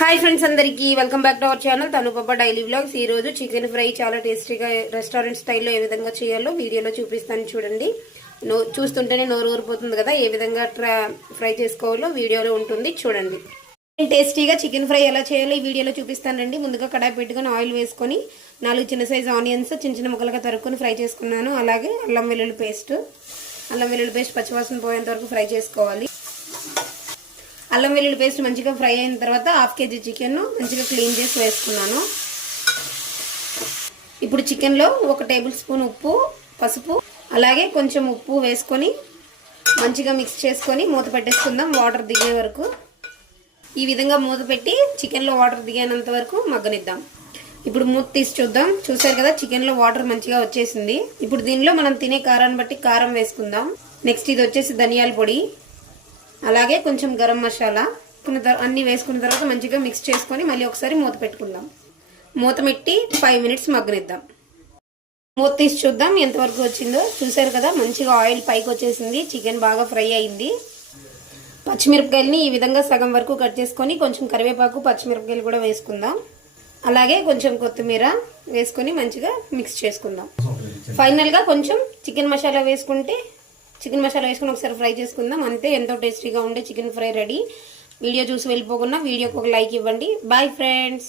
Hi friends, అందరికీ welcome back to our channel Tanupappa daily vlogs. ఈ రోజు చికెన్ ఫ్రై చాలా టేస్టీగా రెస్టారెంట్ స్టైల్లో ఏ విధంగా చేయాలో వీడియోలో చూపిస్తాను చూడండి. చూస్తుంటేనే నోరు ఊరిపోతుంది కదా. ఏ విధంగా ఫ్రై చేసుకోవాలో వీడియోలో ఉంటుంది చూడండి. టేస్టీగా చికెన్ ఫ్రై ఎలా చేయాలో ఈ వీడియోలో చూపిస్తానండి. ముందుగా కడాయి పెట్టుకుని ఆయిల్ వేసుకొని 4 చిన్న సైజు ఆనియన్స్ చిన్న చిన్న ముక్కలుగా తరుక్కొని ఫ్రై చేసుకున్నాను. అలాగే అల్లం వెల్లుల్లి పేస్ట్ పచ్చివాసన పోయేంత వరకు ఫ్రై చేసుకోవాలి. అల్లం వెల్లుల్లి పేస్ట్ మంచిగా ఫ్రై అయిన తర్వాత 1/2 kg చికెన్ మంచిగా క్లీన్ చేసి వేసుకున్నాను. ఇప్పుడు చికెన్లో 1 టేబుల్ స్పూన్ ఉప్పు, పసుపు, అలాగే కొంచెం ఉప్పు వేసుకొని మంచిగా మిక్స్ చేసుకొని మూత పెట్టేసుకుందాం వాటర్ దిగే వరకు. ఈ విధంగా మూత పెట్టి చికెన్లో వాటర్ దిగేంత వరకు మగ్గనిద్దాం. ఇప్పుడు మూత తీసి చూద్దాం. చూసారు కదా, చికెన్లో వాటర్ మంచిగా వచ్చేసింది. ఇప్పుడు దీనిలో మనం తినే కారాన్ని బట్టి కారం వేసుకుందాం. నెక్స్ట్ ఇది వచ్చేసి ధనియాల పొడి, అలాగే కొంచెం గరం మసాలా అన్నీ వేసుకున్న తర్వాత మంచిగా మిక్స్ చేసుకొని మళ్ళీ ఒకసారి మూత పెట్టుకుందాం. మూత పెట్టి 5 మినిట్స్ మగ్గనిద్దాం. మూత తీసి చూద్దాం ఎంతవరకు వచ్చిందో. చూసారు కదా, మంచిగా ఆయిల్ పైకి వచ్చేసింది. చికెన్ బాగా ఫ్రై అయింది. పచ్చిమిరపకాయలని ఈ విధంగా సగం వరకు కట్ చేసుకొని కొంచెం కరివేపాకు, పచ్చిమిరపకాయలు కూడా వేసుకుందాం. అలాగే కొంచెం కొత్తిమీర వేసుకొని మంచిగా మిక్స్ చేసుకుందాం. ఫైనల్గా కొంచెం చికెన్ మసాలా వేసుకొని ఒకసారి ఫ్రై చేసుకుందాం. అంతే, ఎంతో టేస్టీగా ఉండే చికెన్ ఫ్రై రెడీ. వీడియో చూసి వెళ్ళిపోకుండా వీడియోకి ఒక లైక్ ఇవ్వండి. Bye friends.